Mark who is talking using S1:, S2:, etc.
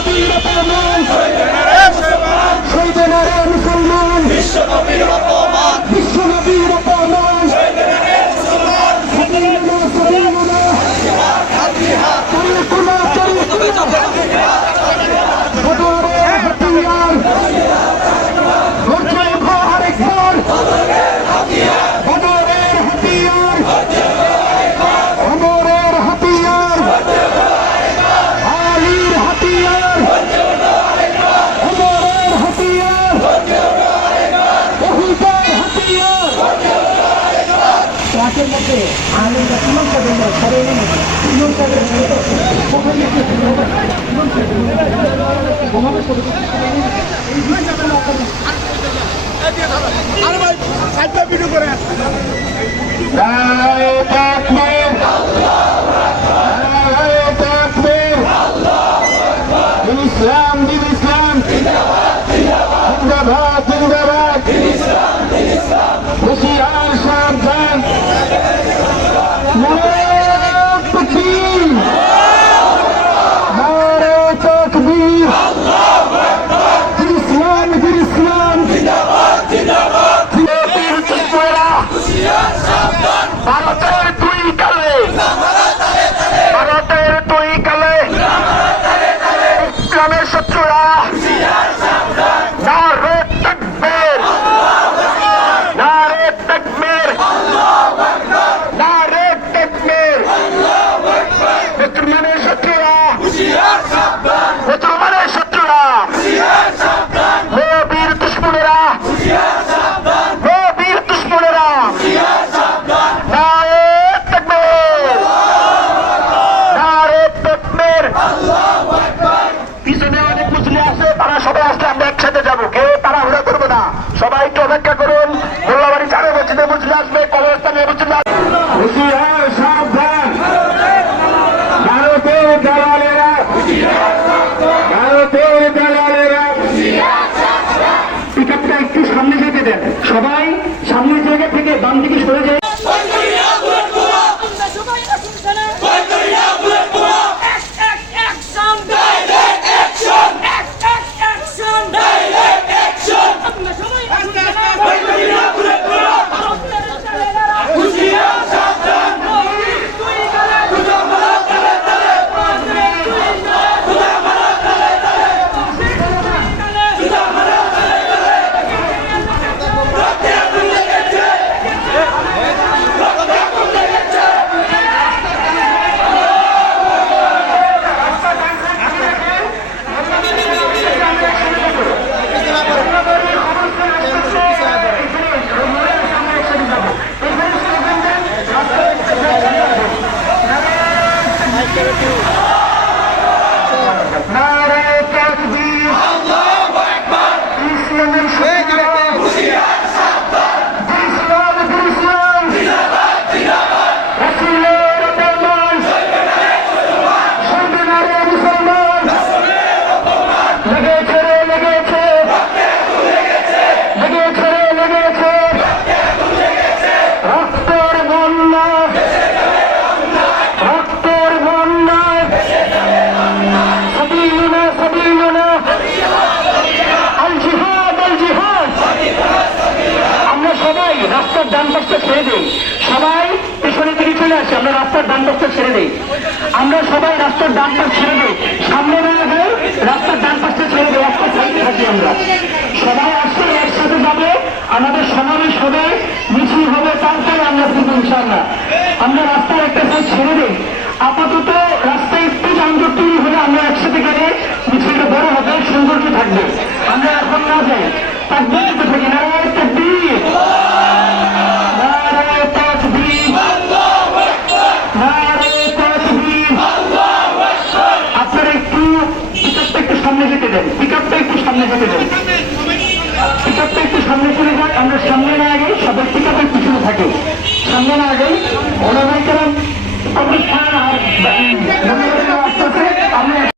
S1: নবীর অপমান শহীদ নারে মুসলমান বিশ্ব নবীর অপমান সবিলুনা সবিলুনা তরিকুনা তরিকুনা
S2: এনে ইমাম সাহেবের মধ্যে
S1: নারায়ে তাকবীর নারায়ে তাকবীর দিন ইসলাম দিন ইসলাম জিন্দাবাদ জিন্দাবাদ হুশিয়ার সাবধান নারায়ে তাকবীর নারায়ে তাকবীর দিন ইসলাম দিন ইসলাম জিন্দাবাদ জিন্দাবাদ ভারতের দুই কালে ভারতের দুই কালে ইসলামের শত্রুরা। বাম দিকে সরে যায়।
S3: সবাই
S1: রাস্তার ডান পাশটা ছেড়ে দেই। সবাই পেছনের দিকে চলে আসি, আমরা রাস্তার ডান পাশটা ছেড়ে দিই। আমরা সবাই রাস্তার ডান পাশ ছেড়ে দেই। সামনে না আগে রাস্তার ডান পাশটা ছেড়ে দিই, একটা সাইডে থাকি আমরা। সবাই আসছে একসাথে যাবে, আমাদের সমাবেশ হবে, মিছিল হবে, তারপরে আমরা কিন্তু ইনশাল্লাহ আমরা রাস্তার একটা সাইড ছেড়ে দিই। আপাতত দেন, পিকআপটা একটু সামনে যেতে দেন। পিকআপটা একটু সামনে চলে যাক, আমরা সামনে না আগে সবাই পিকআপের পিছনে থাকে। সামনে না আগে ওনারা কবরস্থান আর